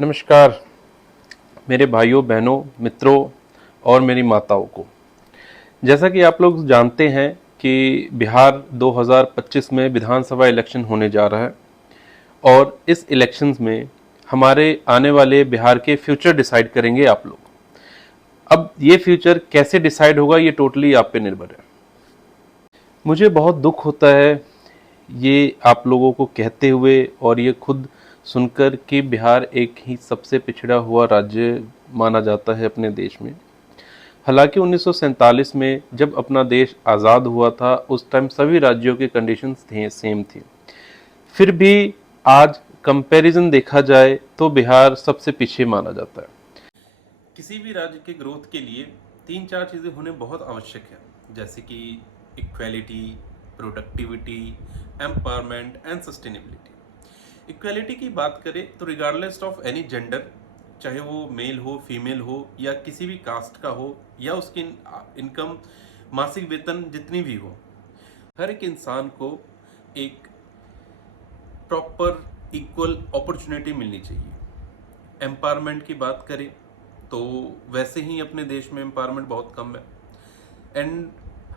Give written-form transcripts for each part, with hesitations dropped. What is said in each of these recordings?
नमस्कार मेरे भाइयों बहनों मित्रों और मेरी माताओं को। जैसा कि आप लोग जानते हैं कि बिहार 2025 में विधानसभा इलेक्शन होने जा रहा है और इस इलेक्शंस में हमारे आने वाले बिहार के फ्यूचर डिसाइड करेंगे आप लोग। अब ये फ्यूचर कैसे डिसाइड होगा ये टोटली आप पे निर्भर है। मुझे बहुत दुख होता है ये आप लोगों को कहते हुए और ये खुद सुनकर कि बिहार एक ही सबसे पिछड़ा हुआ राज्य माना जाता है अपने देश में। हालांकि 1947 में जब अपना देश आज़ाद हुआ था उस टाइम सभी राज्यों के कंडीशंस थे सेम थी। फिर भी आज कंपैरिजन देखा जाए तो बिहार सबसे पीछे माना जाता है। किसी भी राज्य के ग्रोथ के लिए तीन चार चीज़ें होने बहुत आवश्यक है, जैसे कि equality, productivity, empowerment and sustainability. Equality की बात करें तो रिगार्डलेस ऑफ एनी जेंडर, चाहे वो मेल हो फीमेल हो या किसी भी कास्ट का हो या उसकी इनकम मासिक वेतन जितनी भी हो, हर एक इंसान को एक प्रॉपर इक्वल अपॉर्चुनिटी मिलनी चाहिए। एम्पावरमेंट की बात करें तो वैसे ही अपने देश में एम्पावरमेंट बहुत कम है, एंड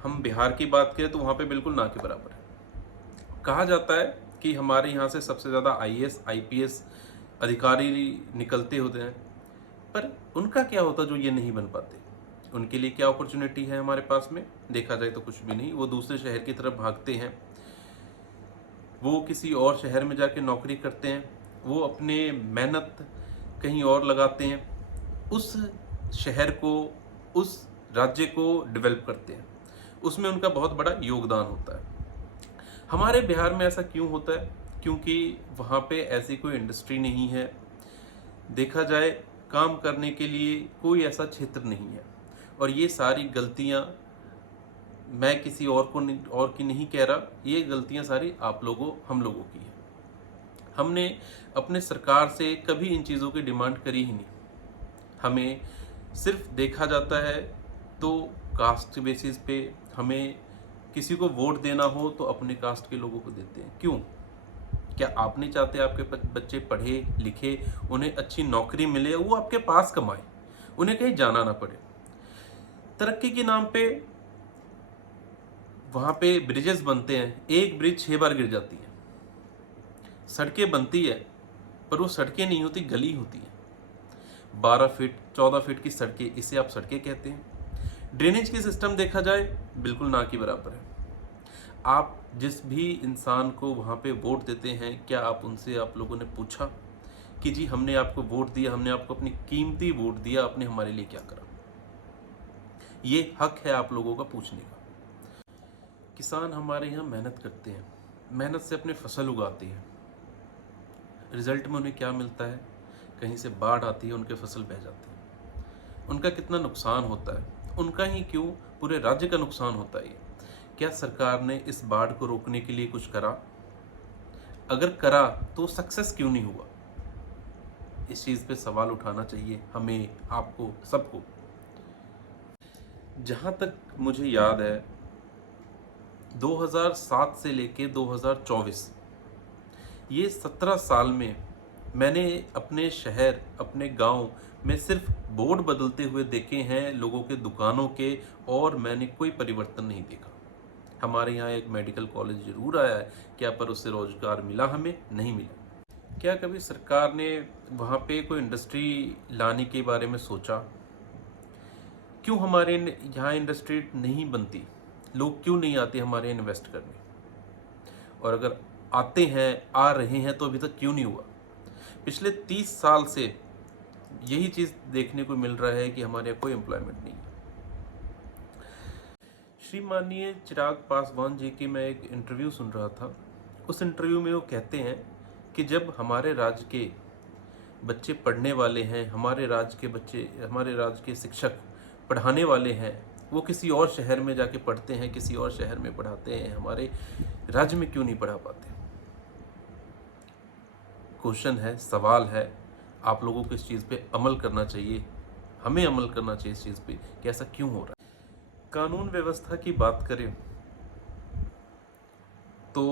हम बिहार की बात करें तो वहाँ पे बिल्कुल ना के बराबर है। कहा जाता है कि हमारे यहाँ से सबसे ज़्यादा आईएएस आईपीएस अधिकारी निकलते होते हैं, पर उनका क्या होता जो ये नहीं बन पाते? उनके लिए क्या अपॉर्चुनिटी है हमारे पास में? देखा जाए तो कुछ भी नहीं। वो दूसरे शहर की तरफ भागते हैं, वो किसी और शहर में जाके नौकरी करते हैं, वो अपने मेहनत कहीं और लगाते हैं, उस शहर को उस राज्य को डेवलप करते हैं, उसमें उनका बहुत बड़ा योगदान होता है। हमारे बिहार में ऐसा क्यों होता है? क्योंकि वहाँ पे ऐसी कोई इंडस्ट्री नहीं है, देखा जाए काम करने के लिए कोई ऐसा क्षेत्र नहीं है। और ये सारी गलतियाँ मैं किसी और को नहीं, और की नहीं कह रहा, ये गलतियाँ सारी आप लोगों हम लोगों की है। हमने अपने सरकार से कभी इन चीज़ों की डिमांड करी ही नहीं। हमें सिर्फ देखा जाता है तो कास्ट बेसिस पे हमें किसी को वोट देना हो तो अपने कास्ट के लोगों को देते हैं। क्यों? क्या आप नहीं चाहते आपके बच्चे पढ़े लिखे, उन्हें अच्छी नौकरी मिले, वो आपके पास कमाए, उन्हें कहीं जाना ना पड़े? तरक्की के नाम पे वहाँ पे ब्रिजेस बनते हैं, एक ब्रिज 6 बार गिर जाती है। सड़कें बनती है पर वो सड़कें नहीं होती, गली होती है। 12 फीट 14 फीट की सड़कें, इसे आप सड़कें कहते हैं? ड्रेनेज की सिस्टम देखा जाए बिल्कुल ना की बराबर है। आप जिस भी इंसान को वहाँ पे वोट देते हैं, क्या उनसे आप लोगों ने पूछा कि जी हमने आपको वोट दिया, हमने आपको अपनी कीमती वोट दिया, आपने हमारे लिए क्या करा? ये हक है आप लोगों का पूछने का। किसान हमारे यहाँ मेहनत करते हैं, मेहनत से अपने फसल उगाते हैं, रिजल्ट में उन्हें क्या मिलता है? कहीं से बाढ़ आती है, उनके फसल बह जाते हैं। उनका कितना नुकसान होता है? उनका ही क्यों, पूरे राज्य का नुकसान होता है। क्या सरकार ने इस बाढ़ को रोकने के लिए कुछ करा? अगर करा तो सक्सेस क्यों नहीं हुआ? इस चीज़ पे सवाल उठाना चाहिए हमें, आपको, सबको। जहाँ तक मुझे याद है 2007 से लेके 2024, ये 17 साल में मैंने अपने शहर अपने गांव में सिर्फ बोर्ड बदलते हुए देखे हैं लोगों के दुकानों के, और मैंने कोई परिवर्तन नहीं देखा। हमारे यहाँ एक मेडिकल कॉलेज जरूर आया है, क्या पर उससे रोजगार मिला? हमें नहीं मिला। क्या कभी सरकार ने वहाँ पे कोई इंडस्ट्री लाने के बारे में सोचा? क्यों हमारे यहाँ इंडस्ट्री नहीं बनती? लोग क्यों नहीं आते हमारे यहाँ इन्वेस्ट करने? और अगर आते हैं, आ रहे हैं, तो अभी तक क्यों नहीं हुआ? पिछले 30 साल से यही चीज़ देखने को मिल रहा है कि हमारे यहाँ कोई एम्प्लॉयमेंट नहीं है। श्री माननीय चिराग पासवान जी की मैं एक इंटरव्यू सुन रहा था। उस इंटरव्यू में वो कहते हैं कि जब हमारे राज्य के बच्चे पढ़ने वाले हैं, हमारे राज्य के बच्चे, हमारे राज्य के शिक्षक पढ़ाने वाले हैं, वो किसी और शहर में जाके पढ़ते हैं, किसी और शहर में पढ़ाते हैं, हमारे राज्य में क्यों नहीं पढ़ा पाते? क्वेश्चन है, सवाल है। आप लोगों को इस चीज़ पे अमल करना चाहिए, हमें अमल करना चाहिए इस चीज़ पे कि ऐसा क्यों हो रहा है। कानून व्यवस्था की बात करें तो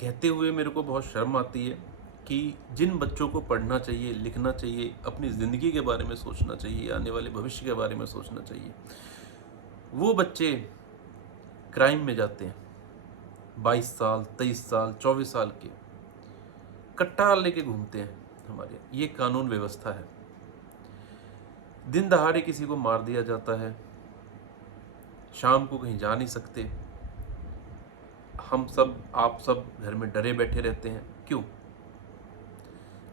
कहते हुए मेरे को बहुत शर्म आती है कि जिन बच्चों को पढ़ना चाहिए, लिखना चाहिए, अपनी ज़िंदगी के बारे में सोचना चाहिए, आने वाले भविष्य के बारे में सोचना चाहिए, वो बच्चे क्राइम में जाते हैं। 22 साल, 23 साल, 24 साल के कट्टा लेके घूमते हैं। हमारे ये कानून व्यवस्था है। दिन दहाड़े किसी को मार दिया जाता है, शाम को कहीं जा नहीं सकते, हम सब, आप सब घर में डरे बैठे रहते हैं। क्यों?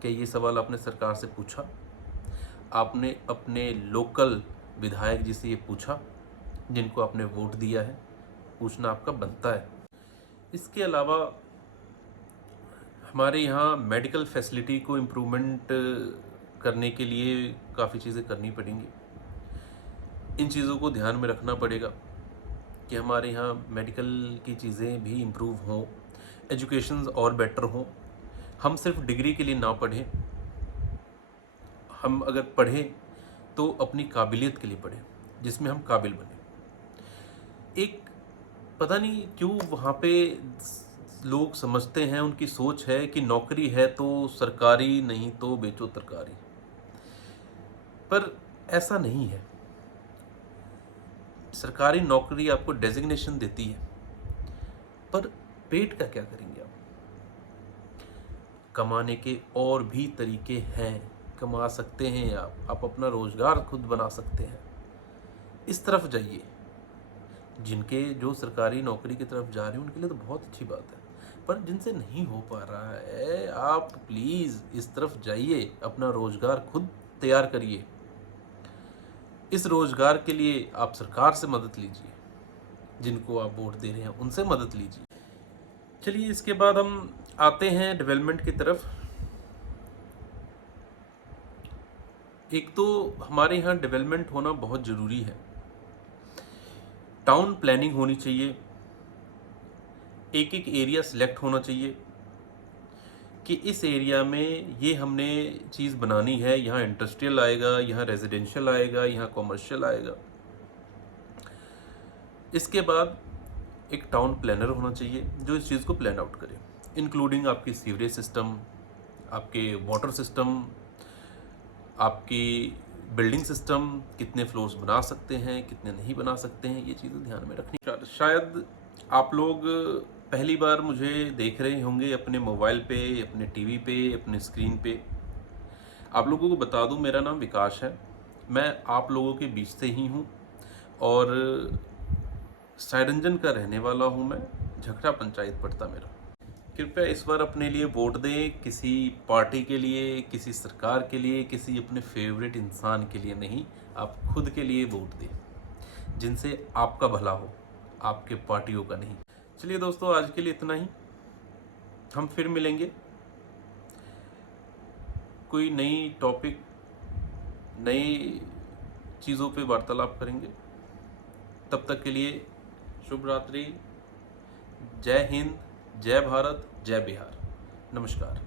क्या ये सवाल आपने सरकार से पूछा? आपने अपने लोकल विधायक जी से ये पूछा, जिनको आपने वोट दिया है? पूछना आपका बनता है। इसके अलावा हमारे यहाँ मेडिकल फैसिलिटी को इम्प्रूवमेंट करने के लिए काफ़ी चीज़ें करनी पड़ेंगी। इन चीज़ों को ध्यान में रखना पड़ेगा कि हमारे यहाँ मेडिकल की चीज़ें भी इम्प्रूव हों, एजुकेशन और बेटर हों। हम सिर्फ डिग्री के लिए ना पढ़ें, हम अगर पढ़ें तो अपनी काबिलियत के लिए पढ़ें, जिसमें हम काबिल बने। एक पता नहीं क्यों वहाँ पे लोग समझते हैं, उनकी सोच है कि नौकरी है तो सरकारी, नहीं तो बेचो तरकारी। पर ऐसा नहीं है। सरकारी नौकरी आपको डेजिग्नेशन देती है, पर पेट का क्या करेंगे आप? कमाने के और भी तरीके हैं, कमा सकते हैं आप अपना रोजगार खुद बना सकते हैं। इस तरफ जाइए। जिनके जो सरकारी नौकरी की तरफ जा रहे हैं उनके लिए तो बहुत अच्छी बात है, पर जिनसे नहीं हो पा रहा है, आप प्लीज़ इस तरफ जाइए, अपना रोजगार खुद तैयार करिए। इस रोजगार के लिए आप सरकार से मदद लीजिए, जिनको आप वोट दे रहे हैं उनसे मदद लीजिए। चलिए, इसके बाद हम आते हैं डेवलपमेंट की तरफ। एक तो हमारे यहाँ डेवलपमेंट होना बहुत ज़रूरी है। टाउन प्लानिंग होनी चाहिए, एक एक एरिया सिलेक्ट होना चाहिए कि इस एरिया में ये हमने चीज़ बनानी है, यहाँ इंडस्ट्रियल आएगा, यहाँ रेजिडेंशियल आएगा, यहाँ कॉमर्शियल आएगा। इसके बाद एक टाउन प्लानर होना चाहिए जो इस चीज़ को प्लान आउट करे, इंक्लूडिंग आपकी सीवरेज सिस्टम, आपके वाटर सिस्टम, आपकी बिल्डिंग सिस्टम, कितने फ्लोर्स बना सकते हैं, कितने नहीं बना सकते हैं, ये चीज़ें ध्यान में रखनी। शायद आप लोग पहली बार मुझे देख रहे होंगे अपने मोबाइल पे, अपने टीवी पे, अपने स्क्रीन पे। आप लोगों को बता दूं, मेरा नाम विकास है, मैं आप लोगों के बीच से ही हूं और सायरंजन का रहने वाला हूं। मैं झकड़ा पंचायत पड़ता मेरा। कृपया इस बार अपने लिए वोट दें, किसी पार्टी के लिए, किसी सरकार के लिए, किसी अपने फेवरेट इंसान के लिए नहीं, आप खुद के लिए वोट दें, जिनसे आपका भला हो, आपके पार्टियों का नहीं। चलिए दोस्तों, आज के लिए इतना ही। हम फिर मिलेंगे, कोई नई टॉपिक, नई चीज़ों पे वार्तालाप करेंगे। तब तक के लिए शुभ रात्रि, जय हिंद, जय भारत, जय बिहार, नमस्कार।